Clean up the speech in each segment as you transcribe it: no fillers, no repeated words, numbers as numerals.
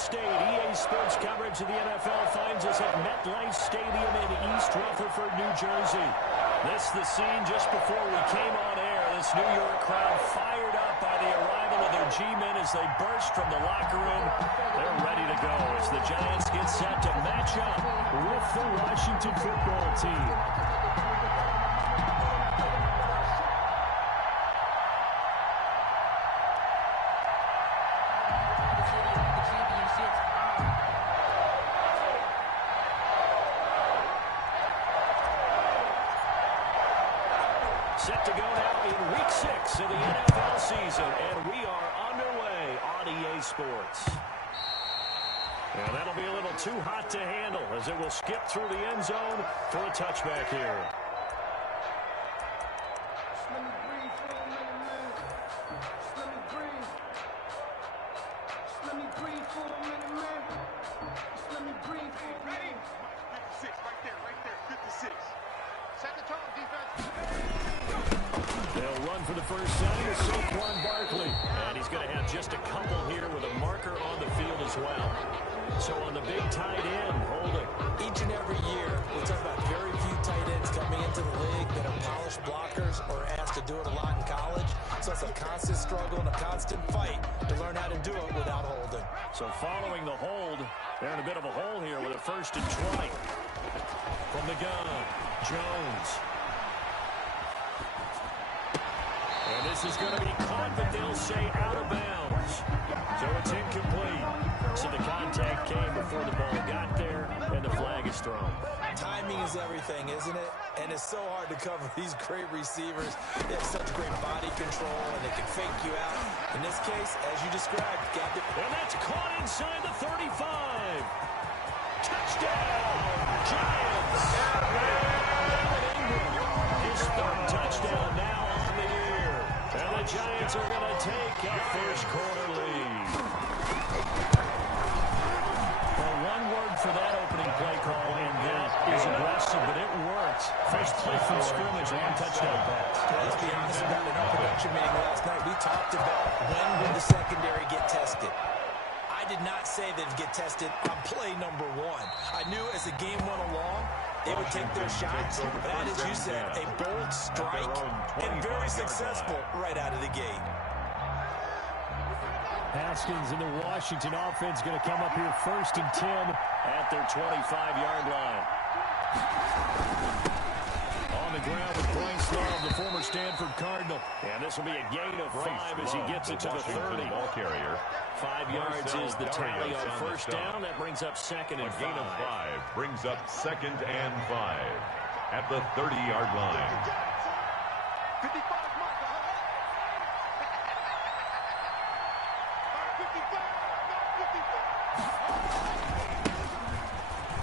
State. EA Sports coverage of the NFL finds us at MetLife Stadium in East Rutherford, New Jersey. This is the scene just before we came on air. This New York crowd fired up by the arrival of their G-men as they burst from the locker room. They're ready to go as the Giants get set to match up with the Washington football team. Set to go now in Week 6 of the NFL season, and we are underway on EA Sports. And that'll be a little too hot to handle as it will skip through the end zone for a touchback here. They'll run for the first down with Saquon Barkley. And he's going to have just a couple here with a marker on the field as well. So on the big tight end, holding. Each and every year, we talk about very few tight ends coming into the league that are polished blockers or asked to do it a lot in college. So it's a constant struggle and a constant fight to learn how to do it without holding. So following the hold, they're in a bit of a hole here with a 1st and 20. From the gun, Jones. And this is going to be caught, but they'll say out of bounds. So it's incomplete. So the contact came before the ball got there, and the flag is thrown. Timing is everything, isn't it? And it's so hard to cover these great receivers. They have such great body control, and they can fake you out. In this case, as you described, got the... And that's caught inside the 35. Touchdown, Giants. His 3rd touchdown now on the year. And the Giants are going to take a first quarter lead. Well, one word for that opening play call, and that is aggressive, but it worked. First play from scrimmage, 1 touchdown pass. Let's be honest about it. In our production meeting last night, we talked about when would the secondary get tested. I did not say they'd get tested on play number 1. I knew as the game went along, they would take their shots, but as you said, a bold strike and very successful right out of the gate. Haskins and the Washington offense going to come up here 1st and 10 at their 25-yard line. On the ground with Bryce Love, the former Stanford Cardinal. And this will be a gain of 5 as he gets it to the 30. Ball carrier. 5 yards is the tally on 1st down. That brings up 2nd and 5. A gain of 5 brings up 2nd and 5 at the 30-yard line. 55 marker. 55.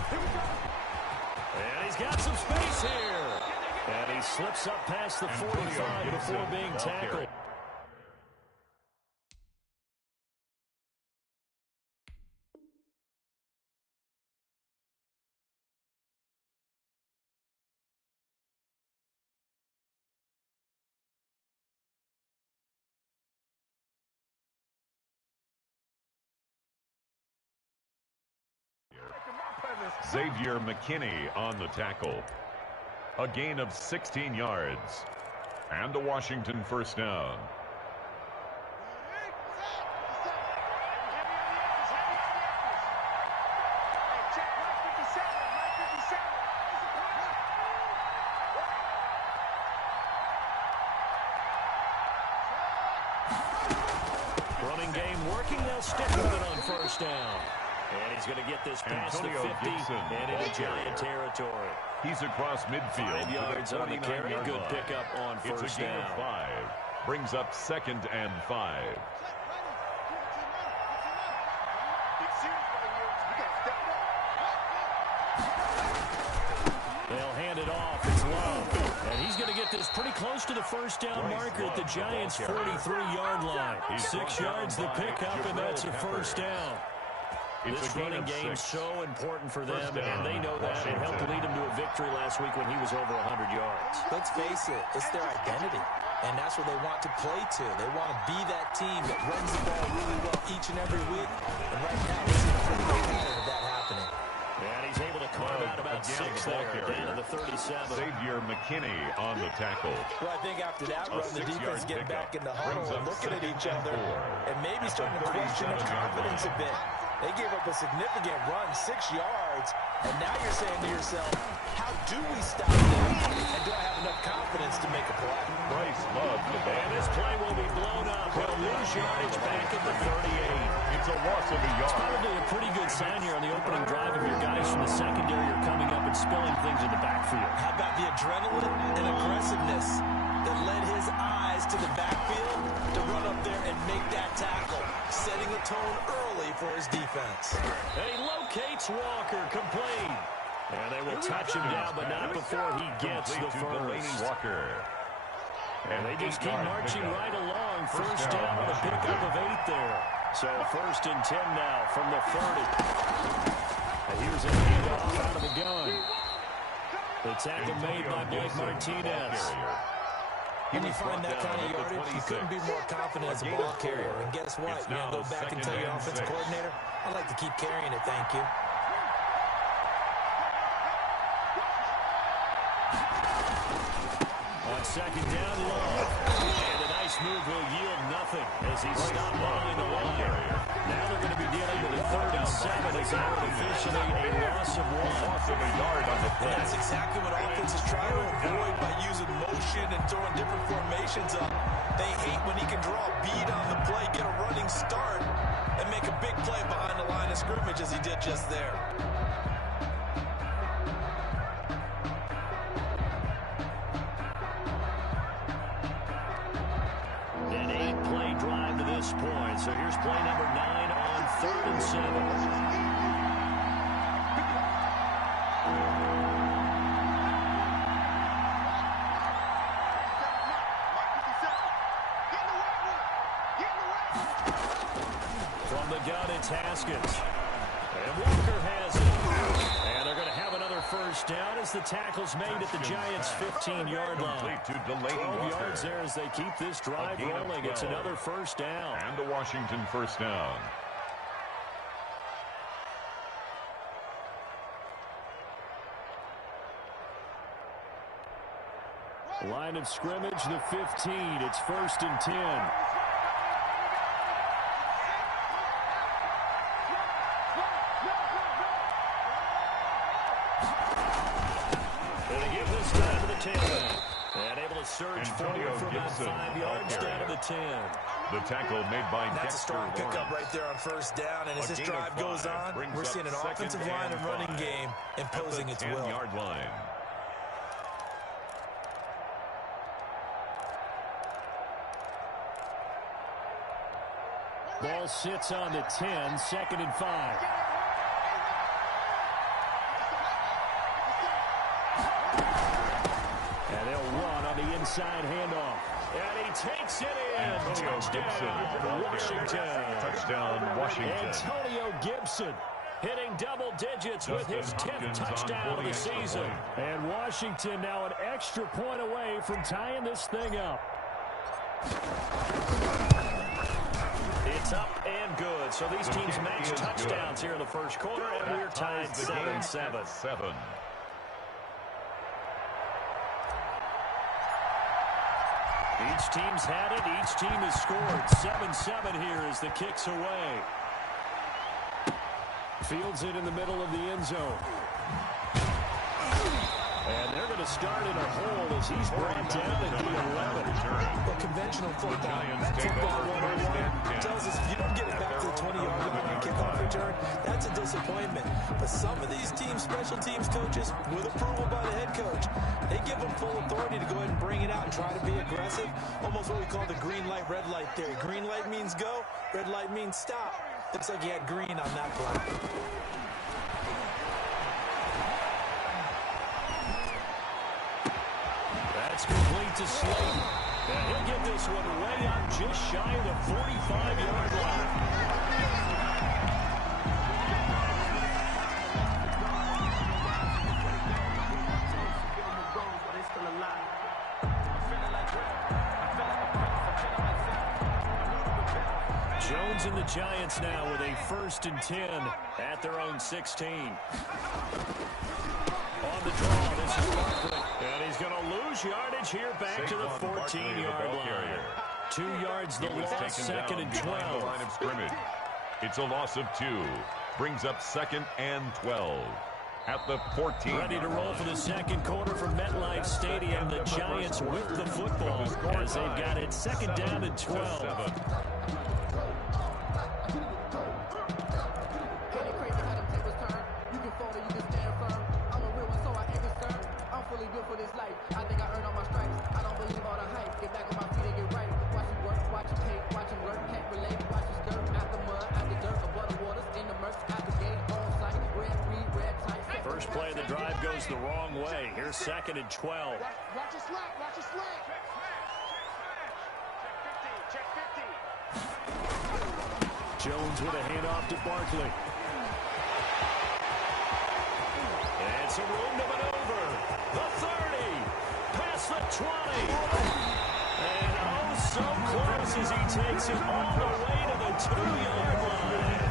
Here we go. And he's got some space here. And he slips up past the 45 before being tackled. Xavier McKinney on the tackle. A gain of 16 yards. And a Washington first down. Running game working. They'll stick with it on 1st down. And he's going to get this past the 50 and into Giant territory. He's across midfield. 5 yards on the carry. Good pickup on 1st down. It's a gain of 5. Brings up 2nd and 5. They'll hand it off. It's Love. And he's going to get this pretty close to the 1st down marker at the Giants' 43-yard line. 6 yards the pickup, and that's a 1st down. This running game is so important for them, and they know that. It helped lead them to a victory last week when he was over 100 yards. Let's face it, it's their identity. And that's what they want to play to. They want to be that team that runs the ball really well each and every week. And right now, we're seeing a pretty good pattern of that happening. And he's able to carve out about 6 there, down to the 37. Xavier McKinney on the tackle. Well, I think after that run, the defense get back in the huddle and looking at each other and maybe starting to question their confidence a bit. They gave up a significant run, 6 yards, and now you're saying to yourself, how do we stop them? And do I have enough confidence to make a play? Bryce loves the ball. And this play will be blown up. He'll lose yardage back at the 38. It's a loss of a It's yard. probably a pretty good sign here on the opening drive of your guys from the secondary are coming up and spilling things in the backfield. How about the adrenaline and aggressiveness that led his eyes to the backfield to run up there and make that tackle, setting the tone early for his defense. And he locates Walker, complete. And they will touch him down, but not before he gets the first. Walker. And they just keep marching right along. First down with a pickup of 8 there. So 1st and 10 now from the 30. And here's a handoff out of the gun. The tackle made by Blake Martinez. When you find that kind of yardage, you couldn't be more confident as a ball carrier. And guess what? You're going to go back and tell your offensive coordinator, I'd like to keep carrying it, thank you. On 2nd down, Love. And a nice move will yield nothing as he stopped behind the line. Now they're going to be dealing with a 3rd and 7 as they would officially a loss of 1. Loss of a yard on the play. And that's exactly what offenses try to avoid by using motion and throwing different formations up. They hate when he can draw a bead on the play, get a running start, and make a big play behind the line of scrimmage as he did just there. An 8-play drive to this point. So here's play number 9 on 3rd and 7. From the gun, it's Haskins. And Walker has it. And they're going to have another first down as the tackle's made at the Giants' 15-yard line. Complete to Delaney 12 Walker. yards there as they keep this drive rolling. It's another first down. And a Washington first down. Line of scrimmage, the 15. It's 1st and 10. And able to surge forward for about 5 yards down to the 10. The tackle made by That's a strong Dexter pickup Lawrence. right there on 1st down. And as this drive goes on, we're seeing an offensive line and running game imposing its will. 10-yard line. Ball sits on the 10, 2nd and 5. And they'll run on the inside handoff. And he takes it in. Touchdown, Washington. Touchdown, Washington. Antonio Gibson hitting double digits with his 10th touchdown of the season. And Washington now an extra point away from tying this thing up. It's up and good. So these teams match touchdowns here in the first quarter, and we're tied 7-7. Each team's had it. Each team has scored. 7-7 here as the kick's away. Fields it in the middle of the end zone. And they're going to start in a hole as he's brought down at the 11. Well, conventional football, football 101 tells us if you don't get it back to the 20-yard line on kickoff return, that's a disappointment. But some of these teams, special teams coaches, with approval by the head coach, they give them full authority to go ahead and bring it out and try to be aggressive. Almost what we call the green light, red light theory. Green light means go, red light means stop. Looks like he had green on that play. That's complete to Slayton. And he'll get this one way up just shy of the 45-yard line. Jones and the Giants now with a 1st and 10 at their own 16. On the draw, this is Barkley. And he's going to lose yardage here back to the 14-yard line. 2 yards the loss, 2nd and 12. Line of scrimmage. It's a loss of 2. Brings up 2nd and 12. At the 14. Ready to roll for the 2nd quarter from MetLife Stadium. The Giants with the football as they've got it 2nd down and 12. First play of the drive goes the wrong way. Here's 2nd and 12. Watch your slack, watch your slack. Check 50. Jones with a handoff to Barkley. And some room to maneuver. The 30. Past the 20. And oh, so close as he takes it all the way to the 2-yard line.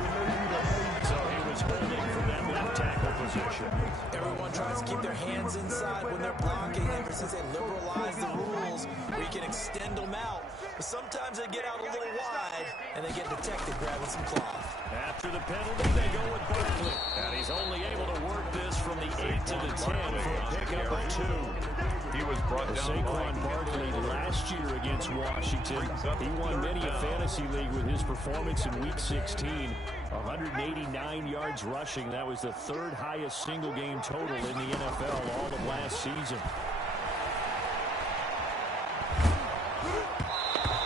So he was holding from that left tackle position. Everyone tries to keep their hands inside when they're blocking ever since they liberalized the rules where you can extend them out. But sometimes they get out a little wide and they get detected grabbing some cloth. After the penalty, they go with Barkley. And he's only able to work this from the 8 to the 10 for a pickup of 2. He was brought down. Saquon Barkley last year against Washington. He won many a fantasy league with his performance in Week 16. 189 yards rushing. That was the 3rd highest single game total in the NFL all of last season.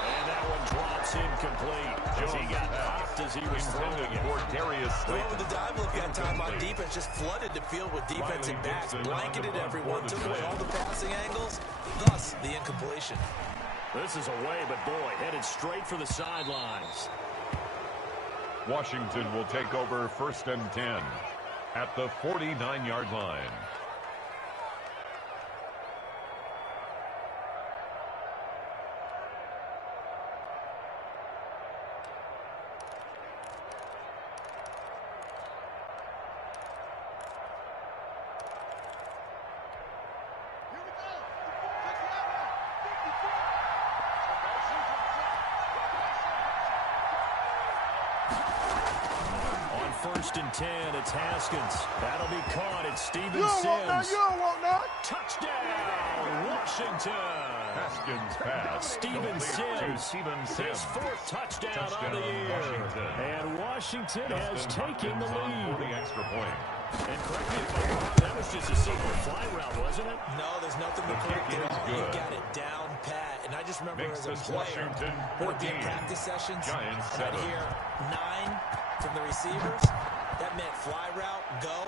And that one drops incomplete. He got popped as he was throwing it. Well, the dive look that time on defense just flooded the field with defensive backs, blanketed everyone, took away all the passing angles, thus the incompletion. This is away, but boy, headed straight for the sidelines. Washington will take over 1st and 10 at the 49-yard line. On 1st and 10, it's Haskins. That'll be caught. It's Steven You don't want that, Sims. you don't want that. Touchdown, Washington. Haskins pass. Steven Sims. His 4th touchdown on the year. Washington. And Washington has taken the For lead. the extra point. And correct me if I'm wrong, that was just a simple fly route, wasn't it? No, there's nothing to correct kick at is all. good. You got it down pat. And I just remember Makes as a this player, Washington would be 14. at practice sessions, Giants and I'd 7. hear 9 from the receivers. That meant fly route, go.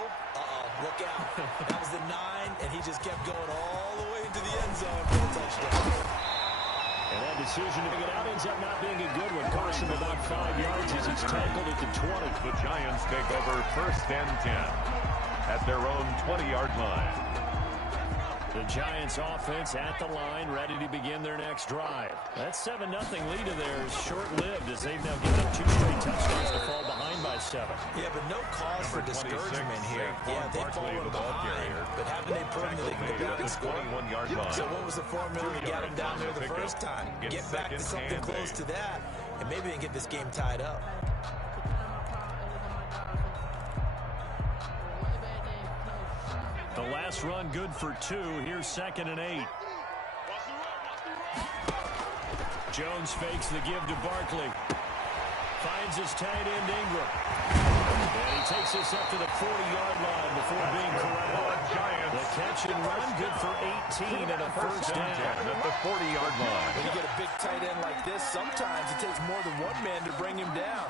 Look out. That was the 9, and he just kept going all the way into the end zone for the touchdown. And that decision to pick it out ends up not being a good one. Cost him about 5 yards as he's tackled at the 20. The Giants take over 1st and 10 at their own 20-yard line. The Giants offense at the line, ready to begin their next drive. That 7-0 lead of theirs short-lived as they've now given up 2 straight touchdowns to fall behind by 7. Yeah, but no cause for discouragement here. Yeah, they've fallen behind, but haven't they proven that they can go back and score? 21-yard line. So what was the formula to get them down there the first time? Get back to something close to that, and maybe they can get this game tied up. The last run good for 2. Here's 2nd and 8. Jones fakes the give to Barkley. Finds his tight end Ingram. And he takes this up to the 40-yard line before being corralled. The catch and run good for 18 and a first down. At the 40-yard line. When you get a big tight end like this, sometimes it takes more than one man to bring him down.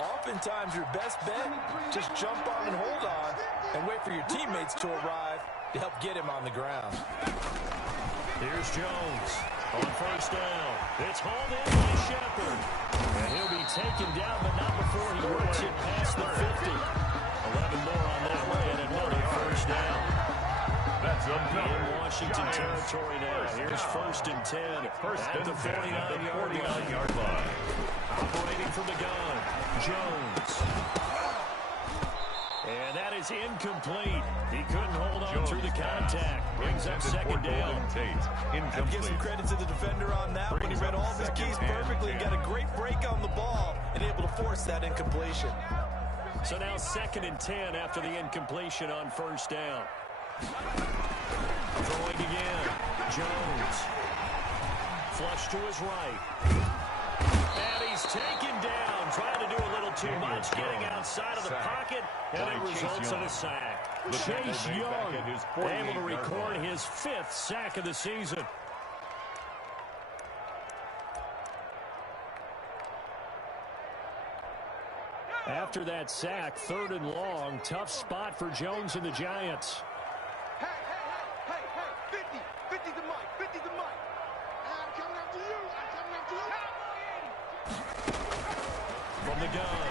Oftentimes, your best bet, just jump on and hold on and wait for your teammates to arrive to help get him on the ground. Here's Jones on first down. It's hauled in by Shepard. And he'll be taken down, but not before he works it past the 50. 11 more on that way and another first down. That's another in Washington territory now. Here's 1st and 10 at the 49-yard line. Operating from the gun, Jones. And that is incomplete. He couldn't hold on through the contact. Brings up 2nd down. I give some credit to the defender on that one. He read all of his keys perfectly and got a great break on the ball and able to force that incompletion. So now 2nd and 10 after the incompletion on 1st down. Throwing again. Jones. Flush to his right. And he's taken down. Trying to do a little too much. Getting outside of the pocket. And it results in a sack. Chase Young able to record his 5th sack of the season. After that sack, 3rd and long. Tough spot for Jones and the Giants. Hey, 50 the mic, 50 the mic. I'm coming after you, From the gun,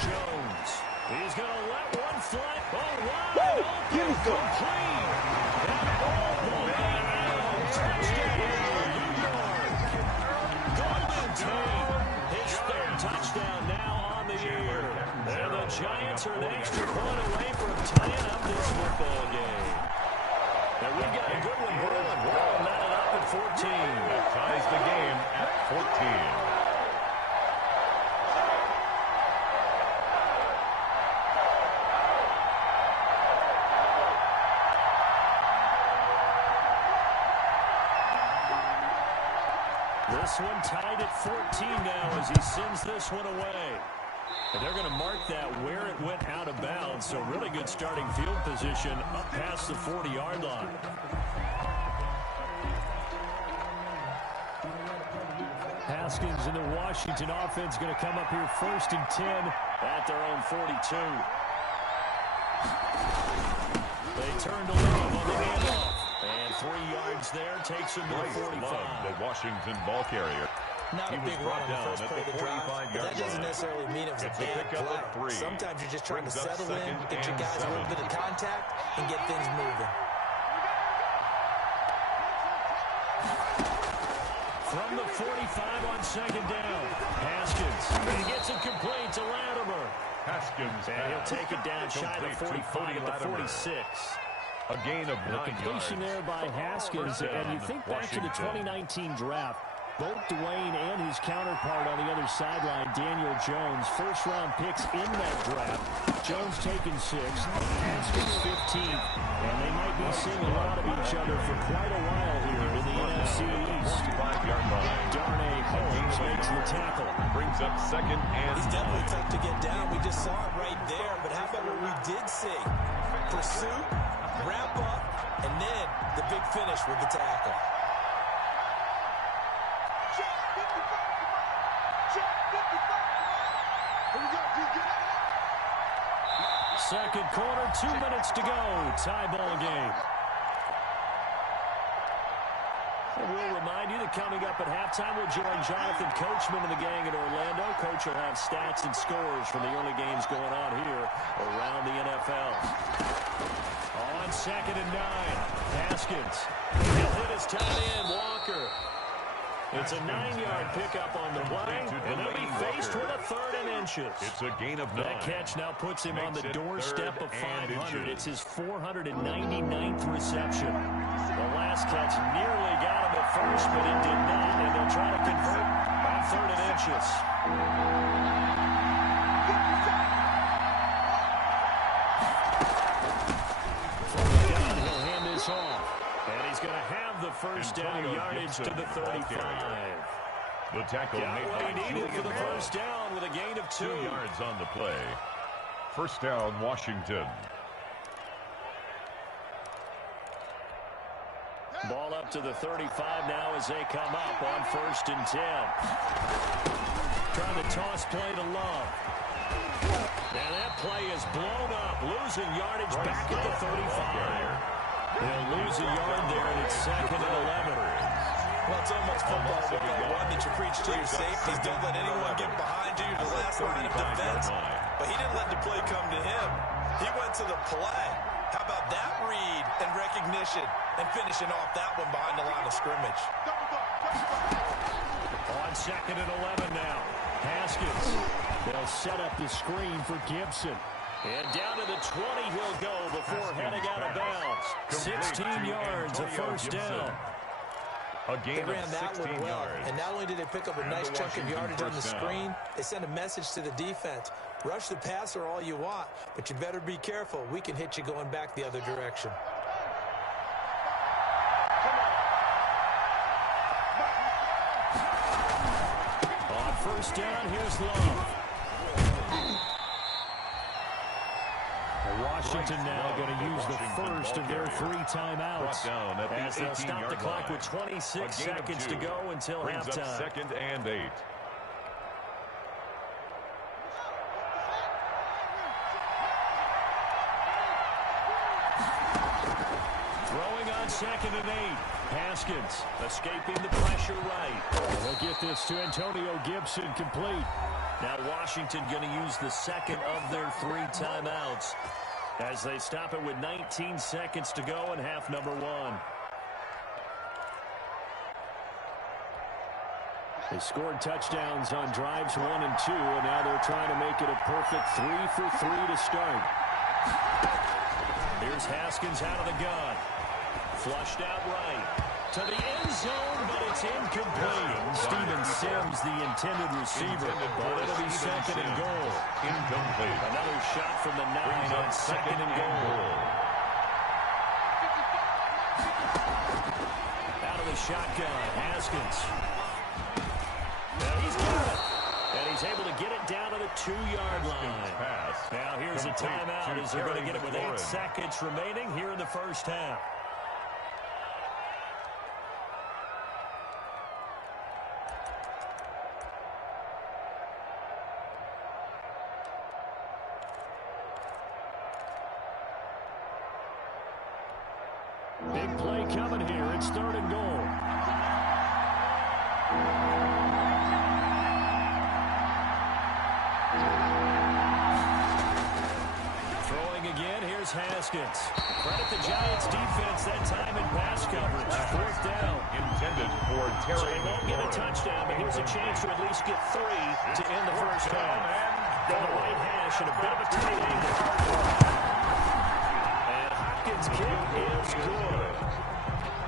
Jones. He's going to let one fly. Oh, wide open, complete. And all the way out. Touchdown, New York. Golden Tate, his 3rd touchdown now on the year. And the Giants are an extra point away from tying up this football game. And we've got a good one brewing. We're all knotted up at 14. That ties the game at 14. This one tied at 14 now as he sends this one away. And they're going to mark that where it went out of bounds. So really good starting field position up past the 40-yard line. Haskins and the Washington offense going to come up here 1st and 10 at their own 42. They turn to Love on the handoff. And 3 yards there takes him to the 45. The Washington ball carrier. Not a big run on the first play of the drive, but that doesn't necessarily mean it was a bad play. Sometimes you're just trying to settle in, get your guys a little bit of contact, and get things moving. From the 45 on 2nd down, Haskins. And he gets it complete to Latimer. Haskins. And he'll take it down shy of 45 at the 46. A gain of 9 yards. Completion there by Haskins. And you think back to the 2019 draft, both Dwayne and his counterpart on the other sideline, Daniel Jones, first-round picks in that draft. Jones taken 6th, Haskins 15th, and they might be seeing a lot of each other for quite a while here in the NFC East. 45-yard line. Darnay Holmes makes the tackle. Brings up 2nd and He's definitely tough to get down. We just saw it right there, but how about what we did see? Pursuit, wrap up, and then the big finish with the tackle. Second quarter, 2 minutes to go. Tie ball game. And we'll remind you that coming up at halftime, we'll join Jonathan Coachman and the gang in Orlando. Coach will have stats and scores from the early games going on here around the NFL. On 2nd and 9, Haskins. He'll hit his tight end, Walker. It's a 9-yard pickup on the play, and they'll be faced with a 3rd and inches. It's a gain of 9. That catch now puts him on the doorstep of 500. It's his 499th reception. The last catch nearly got him at first, but it did not, and they'll try to convert on 3rd and inches. From the gun, he'll hand this off. And he's going to have the first down yardage to the 35. The tackle made what by he needed for the Julian first down with a gain of 2 yards on the play. First down, Washington. Ball up to the 35 now as they come up on 1st and 10. Trying to toss play to Love. And that play is blown up, losing yardage back at the 35. They'll lose a yard there, and it's 2nd and 11. Well, it's almost football with that one that you preach to your safeties. Don't let anyone get behind you, the last line of defense. But he didn't let the play come to him. He went to the play. How about that read and recognition and finishing off that one behind the line of scrimmage? On 2nd and 11 now. Haskins. They'll set up the screen for Gibson. And down to the 20 he'll go before heading out of bounds. 16 yards, a first down. A gain they ran of that 16 one well, yards. and not only did they pick up a nice chunk of yardage on the screen, they sent a message to the defense. Rush the passer all you want, but you better be careful. We can hit you going back the other direction. On first down, here's Love. Washington now going to use the first of their 3 timeouts as they'll stop the clock with 26 seconds to go until halftime. 2nd and 8. Throwing on 2nd and 8. Haskins escaping the pressure right. They'll get this to Antonio Gibson complete. Now Washington going to use the second of their 3 timeouts as they stop it with 19 seconds to go in half number 1. They scored touchdowns on drives 1 and 2, and now they're trying to make it a perfect 3 for 3 to start. Here's Haskins out of the gun. Flushed out right. To the end zone, but it's incomplete. Steven Sims, the intended receiver, but it'll be 2nd and goal. Incomplete. Another shot from the 9 on 2nd and goal. Out of the shotgun, Haskins. Now he's got it. And he's able to get it down to the 2-yard line. Now here's a timeout as they're going to get it with 8 seconds remaining here in the first half. Big play coming here. It's 3rd and goal. Throwing again. Here's Haskins. Credit the Giants defense that time in pass coverage. 4th down. Intended for Terry. So they won't get a touchdown, but here's a chance to at least get 3 to end the first half. On the right hash and a bit of a tight angle. And Hopkins' kick is good.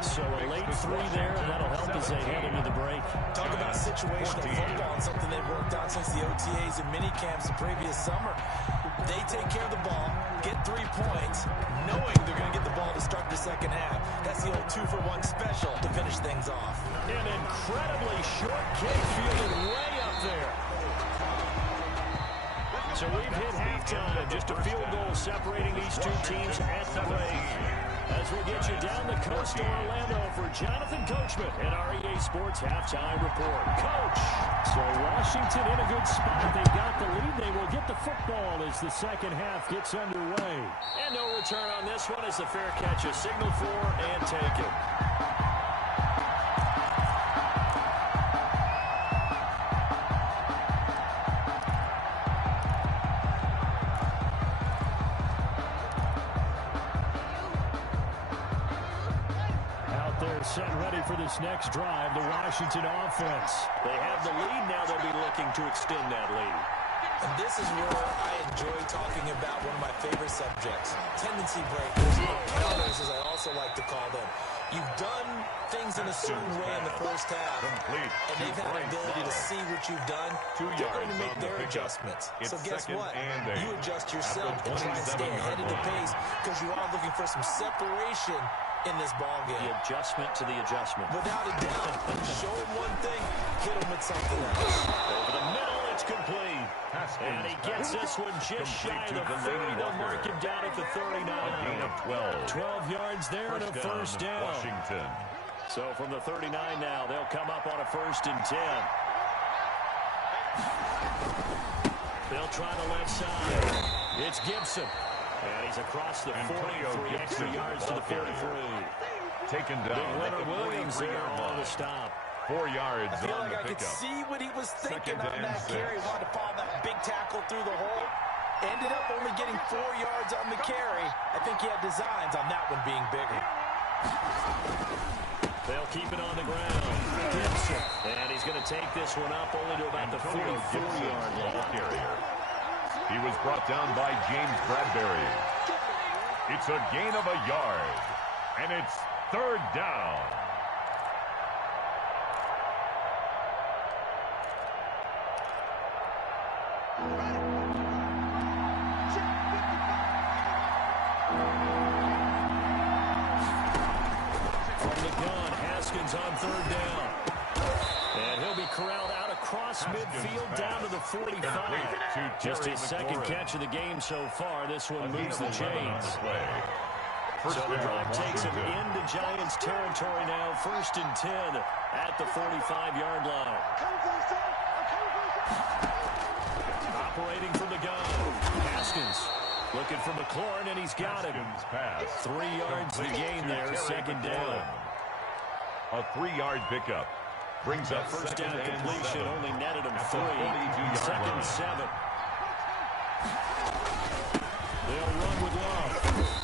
So a late 3 there, and that'll help as they head into the break. Talk about situational football and something they've worked on since the OTAs and mini camps the previous summer. They take care of the ball, get 3 points, knowing they're going to get the ball to start the second half. That's the old 2-for-1 special to finish things off. An incredibly short kick fielded way up there. So we've hit halftime. Just a field goal separating these 2 teams at the break. As we get you down the coast to Orlando for Jonathan Coachman and our EA Sports Halftime Report. Coach! So Washington in a good spot. They've got the lead. They will get the football as the second half gets underway. And no return on this one as the fair catch is signaled for and taken. Set ready for this next drive, the Washington offense. They have the lead now. They'll be looking to extend that lead. And this is where I enjoy talking about one of my favorite subjects, tendency breakers, or counters as I also like to call them. You've done things in a certain way in the first half, and they've had the ability to see what you've done. They're going to make their adjustments. So guess what? You adjust yourself and try and stay ahead of the pace because you are looking for some separation in this ball game. The adjustment to the adjustment. Without a doubt. Show him one thing, hit him with something else. Over the middle, it's complete. And he gets this one just shy of the 40. They'll mark him down at the 39. A gain of 12. 12 yards there and a first down. Washington. So from the 39 now, they'll come up on a 1st and 10. They'll try the left side. It's Gibson. And he's across the 43 extra yards to the 43. Taken down. Big Leonard Williams there on the stop. 4 yards I feel on like the I could pickup. see what he was thinking on that carry. Wanted to follow that big tackle through the hole. Ended up only getting 4 yards on the carry. I think he had designs on that one being bigger. They'll keep it on the ground. Gibson. And he's going to take this one up only to about the 44-yard line. He was brought down by James Bradbury. It's a gain of a yard. And it's third down. From the gun, Haskins on third down. And he'll be corralled out across midfield down to the 45. Just his second catch of the game so far. This one moves the chains. So the drive takes him into Giants territory now. 1st and 10 at the 45-yard line. Operating from the gun. Haskins looking for McLaurin, and he's got him. 3 yards to gain there. 2nd down. A 3-yard pickup. Brings up First down completion, only netted him 3. 2nd, 7. They'll run with Love.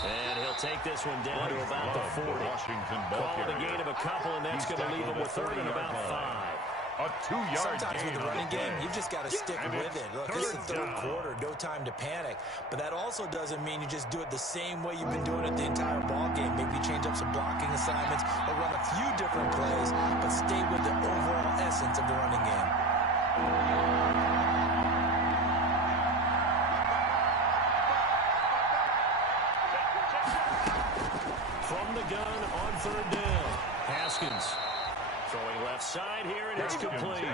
And he'll take this one down to about the 40. Call it a gain of a couple, and that's going to leave him with 3rd and about 5. A 2-yard Sometimes with the running game, you've just got to stick with it. Look, it's the 3rd quarter, no time to panic. But that also doesn't mean you just do it the same way you've been doing it the entire ball game. Maybe change up some blocking assignments or run a few different plays, but stay with the overall essence of the running game. From the gun on 3rd down. Haskins. Throwing left side here, and it's complete.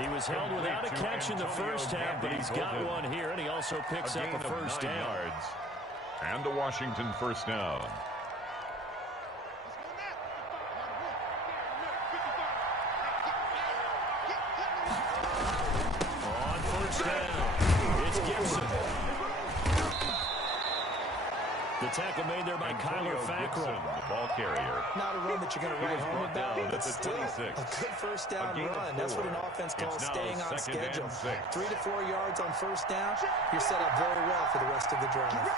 He was held without a catch in the first half, but he's got one here, and he also picks up a first down. And a Washington first down. On first down, it's Gibson. The tackle made there by Kyler Fackrell. The ball carrier. Not a run that you're going to write home about, but still a 26. good first down run. That's what an offense calls staying on schedule. 3 to 4 yards on first down. You're set up very well for the rest of the drive.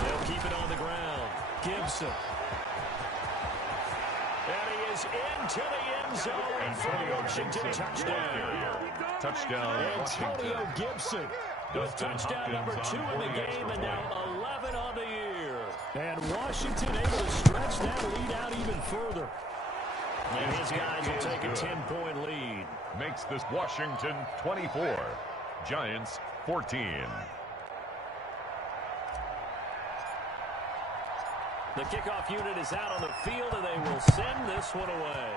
They'll keep it on the ground. Gibson. And he is into the end zone for the Washington touchdown. Touchdown, Antonio Gibson with touchdown number 2 in the game, and now 11 on the year. And Washington able to stretch that lead out even further. And his guys will take a 10-point lead. Makes this Washington 24, Giants 14. The kickoff unit is out on the field, and they will send this one away.